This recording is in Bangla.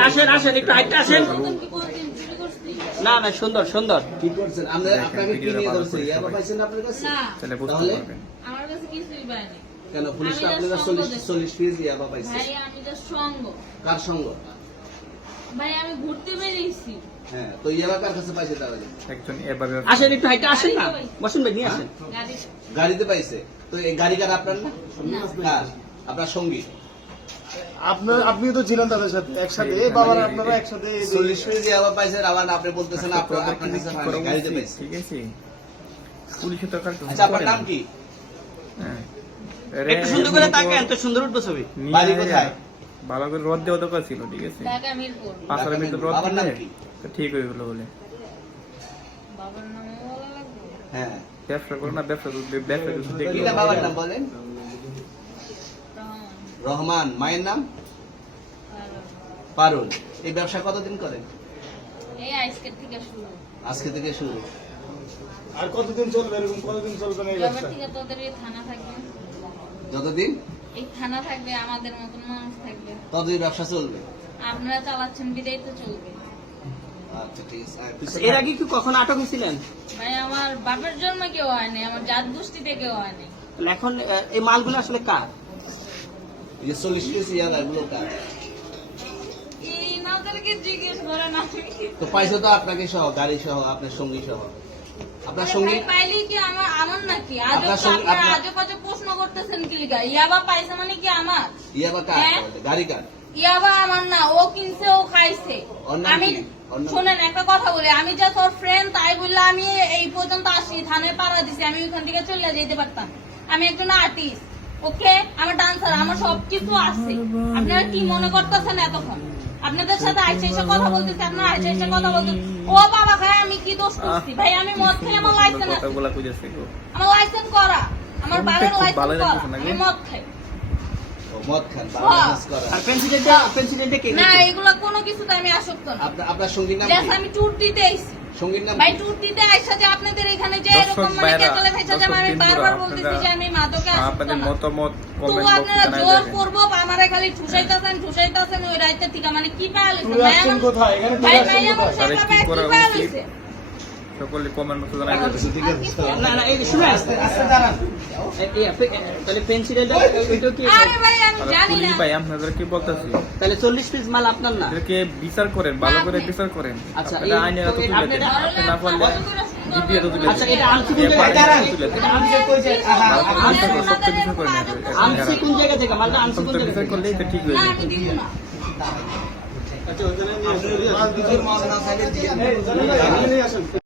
আসেন আসেন একটু হাইটটা আসেন? না না সুন্দর সুন্দর কি করছেন আমরা আপনাকে কি নিয়ে ধরছে ইয়াবা পাইছেন আপনার কাছে না তাহলে বুঝতে পারবেন আমার কাছে কিছুই পাইনি কেন পুলিশ আপনার just চল্লিশ সঙ্গ দেখছি। চল্লিশ পিস ইয়াবা পাইছে ভাই আমি তো সঙ্গ কার সঙ্গ ভাই আমি ঘুরতে বেরিয়েছি। হ্যাঁ তো ইয়াবা কার কাছে পাইছে তাহলে একজন এভাবে আসেন। একটু হাইটটা আসেন না? বসুন ভাই নিয়ে আসেন। গাড়িতে পাইছে। তো এই গাড়ি কার আপনার না? না। কার? আপনার সঙ্গী। আপনার আপনি তো ছিলেন তাদের সাথে একসাথে। বাবার আপনারা একসাথে চল্লিশ পিস ইয়াবা পাইছেন আবার আপনি বলতেছেন আপনার আপনার গাড়িতে পাইছে। ঠিক আছে। পুলিশে তো আচ্ছা আপনার নাম কি? হ্যাঁ। একটু সুন্দর করে তাকান তো সুন্দর উঠবো ছবি। বাড়ি কোথায়? ভালো করে রদ দেওয়া দরকার ছিল ঠিক আছে? ভিতরে রদ দিলে ঠিক হয়ে গেলো বলে। বাবার নাম বলা লাগবে? হ্যাঁ। ব্যবসা করো না ব্যবসা ব্যবসা কিছু দেখলে বাবার নাম বলেন? রহমান। মায়ের নাম? পারুল। এই ব্যবসা কতদিন করেন? এই আইসকেট থেকে শুরু। আজকে থেকে শুরু। আর কতদিন চলবে এরকম কতদিন চলবে না এই ব্যবসা? থেকে তোদের এই থানা থাকবে যতদিন? এই থানা থাকবে আমাদের মতন মানুষ থাকবে। ততদিন ব্যবসা চলবে? আপনারা চালাচ্ছেন বিদায় তো চলবে। আচ্ছা ঠিক আছে। এর আগে কি কখনো আটক হয়েছিলেন? ভাই আমার বাপের জন্ম কেউ হয়নি আমার জাত গোষ্ঠীতে কেউ হয়নি এখন এই মালগুলো আসলে কার? এই চল্লিশ কার? এই নাদেরকে জিজ্ঞেস করেন তো পাইছে তো আপনাকে সহ গাড়ি সহ আপনার সঙ্গী সহ। আপনার সঙ্গী কি আমার আমার নাকি? আপনার প্রশ্ন করতেছেন কি লিগা? ইয়াবা পাইছে মানে কি আমার? ইয়াবা কার? হ্যাঁ? গাড়ি কার? ইয়াবা আমার না ও কিনছে ও খাইছে। আমি? শোনেন একটা কথা বলি আমি যা তোর ফ্রেন্ড তাই বললে আমি এই পর্যন্ত আসি থানায় পাড়া দিছি আমি ওইখান থেকে চলে যেতে পারতাম। আমি একজন আর্টিস্ট ওকে আমার ডান্সার আমার সবকিছু আছে। আপনারা কি মনে করতেছেন এতক্ষণ? আপনাদের সাথে আইসা এসে কথা বলতেছি আপনারা আইসা এসে কথা বলতেছি ও বাবা ভাই আমি কি দোষ করছি? ভাই আমি মদ খেলে আমার লাইসেন্স আছে কথাগুলা খুঁজেছে গো। আমার লাইসেন্স করা। আমার বাবার লাইসেন্স করা। আমি মদ খাই। ও, মদ খান। বাংলাদেশ করা। আর প্রেসিডেন্টে প্রেসিডেন্টে না এগুলো কোনো কিছুতে আমি আসক্ত না। আপনার সঙ্গী আমি ট্যুর দিতে আইছি। সঙ্গীর নাম ভাই কি? ট্যুর দিতে আইসা যে আপনাদের এখানে যে এরকম মানে কেতলে ফেসা যাবে আমি বারবার বলতেছি যে আমি মাদকে আসক্ত আপনাদের মতামত কমেন্ট বক্সে আপনারা জোর করব আমারে খালি ঠুসাইতাছেন ঠুসাইতাছেন ওই রাইতে থেকে মানে কি পায়া লইছে চলে কোথায়? এখানে ভাই ভাই আমার কোথায়? আরে সকলে কমেন্ট বক্সে জানাই। না না এই শুনে আসতে আসতে দাঁড়ান এই- এই আপনি- তাহলে প্রেসিডেন্ট ওইটা কি আরে ভাই আমি তাহলে জানি পুলিশ না ভাই আপনাদের কি বলতেছি তাহলে চল্লিশ পিস মাল আপনার না এদেরকে বিচার করেন ভালো করে আপনি- বিচার করেন আচ্ছা, আপনারা এই- আইনের হাতে এই- তুলে আপনি দেন এটা- আপনি না পারলে জিপি হাতে তুলে আচ্ছা দেন এটা আনছি কোন এ জায়গা পারেন, দাঁড়ান তুলে দেন। এটা আনছি কোন জায়গা হ্যাঁ, ভালো করে আনছি- বিচার করতে বিচার করে নেন কোন জায়গা থেকে মালটা আনছি কোন জায়গা থেকে করলেই তো ঠিক হয়ে না আমি দিব না